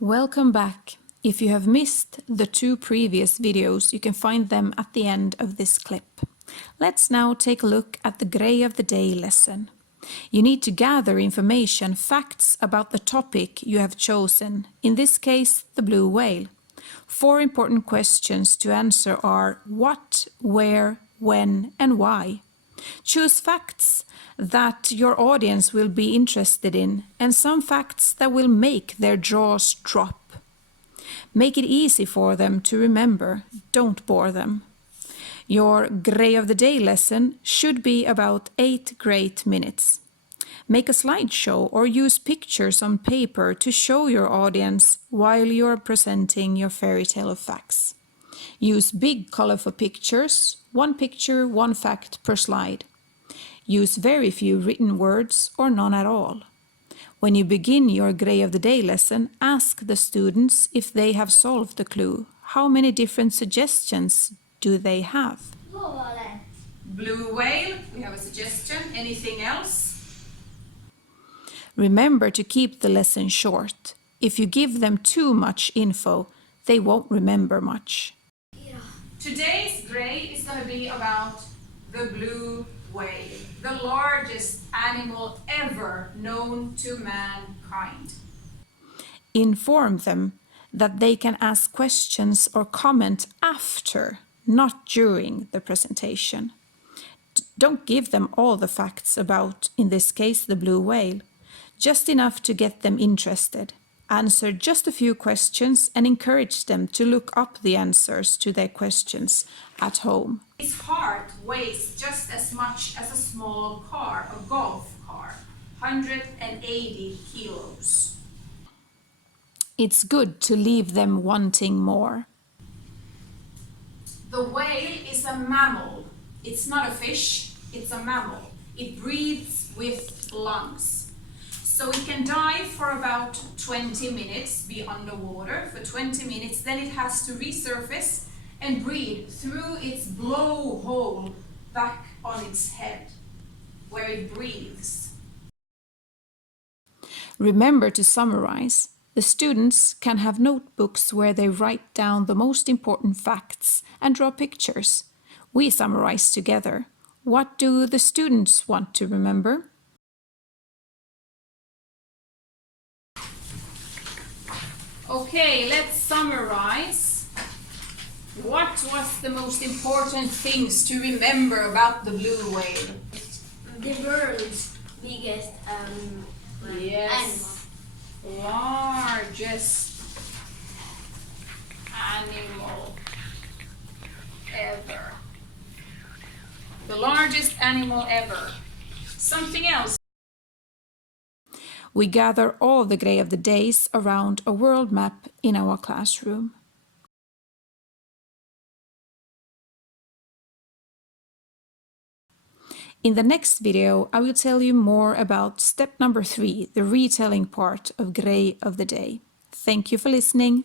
Welcome back. If you have missed the 2 previous videos, you can find them at the end of this clip. Let's now take a look at the Grej of the Day lesson. You need to gather information, facts about the topic you have chosen, in this case the blue whale. 4 important questions to answer are what, where, when and why. Choose facts that your audience will be interested in and some facts that will make their jaws drop. Make it easy for them to remember, don't bore them. Your Grej of the Day lesson should be about 8 great minutes. Make a slideshow or use pictures on paper to show your audience while you are presenting your fairy tale of facts. Use big colorful pictures, 1 picture, 1 fact per slide. Use very few written words or none at all. When you begin your Grej of the Day lesson, ask the students if they have solved the clue. How many different suggestions do they have? Blue whale, we have a suggestion. Anything else? Remember to keep the lesson short. If you give them too much info, they won't remember much. Today's Grej is going to be about the blue whale, the largest animal ever known to mankind. Inform them that they can ask questions or comment after, not during the presentation. Don't give them all the facts about, in this case, the blue whale, just enough to get them interested. Answer just a few questions and encourage them to look up the answers to their questions at home. His heart weighs just as much as a small car, a golf car, 180 kilos. It's good to leave them wanting more. The whale is a mammal. It's not a fish, it's a mammal. It breathes with lungs. So it can dive for about 20 minutes, be underwater for 20 minutes, then it has to resurface and breathe through its blowhole back on its head, where it breathes. Remember to summarize. The students can have notebooks where they write down the most important facts and draw pictures. We summarize together. What do the students want to remember? Okay, let's summarize. What was the most important things to remember about the blue whale? The world's biggest Yes, largest animal ever. The largest animal ever. Something else. We gather all the Grej of the Days around a world map in our classroom. In the next video, I will tell you more about step number 3, the retelling part of Grej of the Day. Thank you for listening.